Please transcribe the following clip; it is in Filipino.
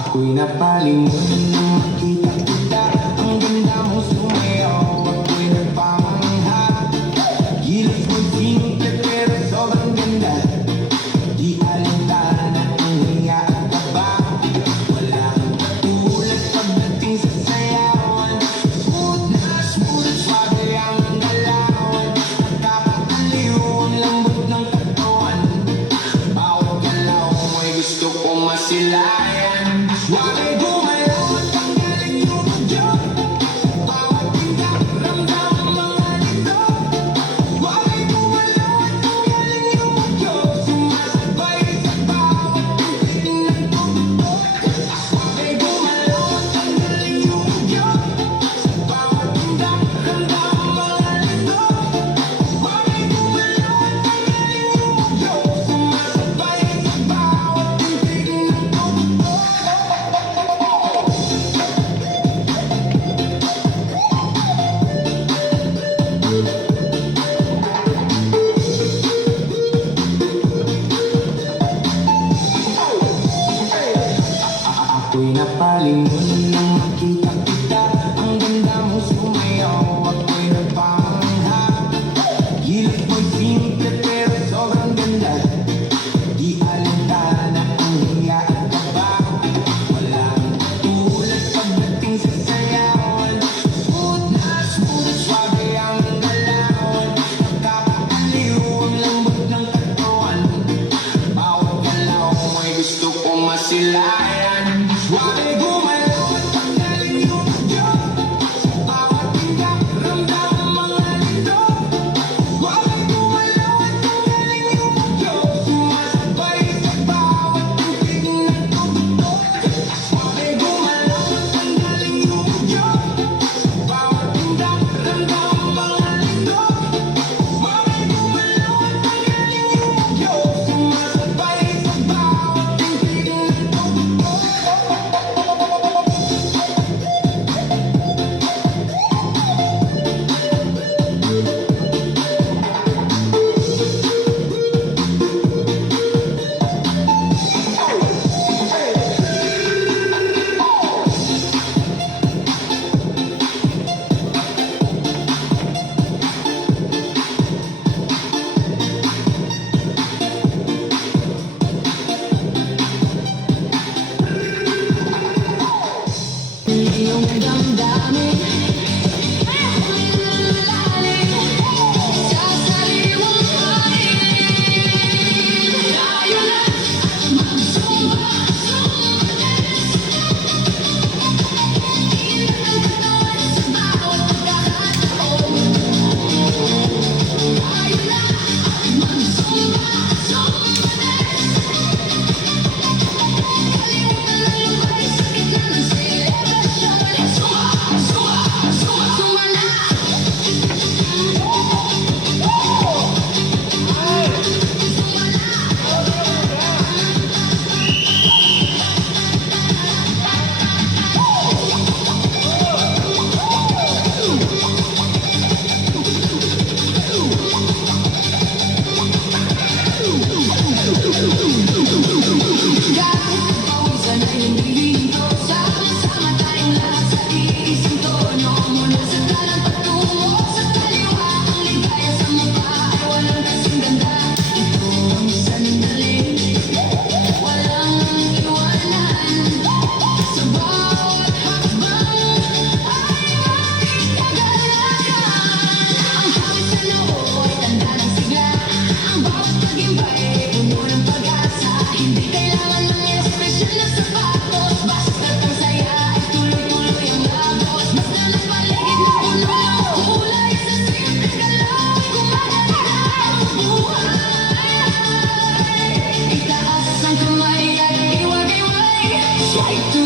Ako'y napalingon nang makita kita. Ang ganda mo sumayaw, ako'y nagpamangha. Gilas mo'y simple pero sobrang ganda. Di alintana ang hiya at taba. Wala kang katulad pagdating sa sayawan. Smooth at swabe ang galawan. Nakakaaliw ang lambot ng katawan. Bawat galaw mo'y gusto kong masilayan. Why gumalaw at tanggalin yung radyo? Bawat tingkap, ramdam ang mga nito. Why gumalaw at tanggalin yung radyo? Sumasabay sa bawat titig ng tugtog. Why gumalaw at tanggalin yung radyo? Bawat tingkap, ramdam ang mga nito. Why gumalaw at tanggalin yung radyo? Sumasabay sa bawat titig ng tugtog. Ako'y napalingon nang makita kita. Ang ganda mo sumayaw, ako'y nagpamangha. Gilas mo'y simple pero sobrang ganda. Di alintana ang hiya at taba. Wala kang katulad pagdating sa sayawan. Smooth at swabe ang galawan. Nakakaaliw ang lambot ng katawan. Bawat galaw mo'y gusto kong masilayan. Why gumalaw at tanggalin yung radyo? Bawat tingkap, ramdam ang mga nito. Why gumalaw at tanggalin yung radyo? Sumasabay sa bawat titig ng tugtog. Why gumalaw at tanggalin yung radyo? Bawat tingkap, ramdam ang mga nito. Why gumalaw at tanggalin yung radyo? Sumasabay sa bawat titig ng tugtog. Iyong damdamin ako'y nalalalim sa sariwang hangin. Tayo na magsumba-sumbanes. Ingat ang katawan sa bawat pagkakataon. Tayo na magsumba-sumbanes. Kalimutan ang lungkot sa gitna ng selebrasyon. Suma na. Kahit pawisan ay hindi hinto. Sama-sama tayong lahat sa iisang tono. Mula sa kanan patungo sa kaliwa. Ang ligaya sa mukha ay walang kasing ganda. Ito ang sandali, walang iwanan. Sa bawat hakbang ay may kagalakan. Ang hawak sa noo ay tanda ng sigla. Ang bawat tagimbay ay puno ng pag-asa. Hindi kailangan ng espesyal na sapatos. Basta't ang saya ay tuloy-tuloy ang labos. Basta ng paligid na puno ng kulay. Sa simpleng galaw ay gumaganda ang buhay. Itaas ang kamay at iwag-iway. Try to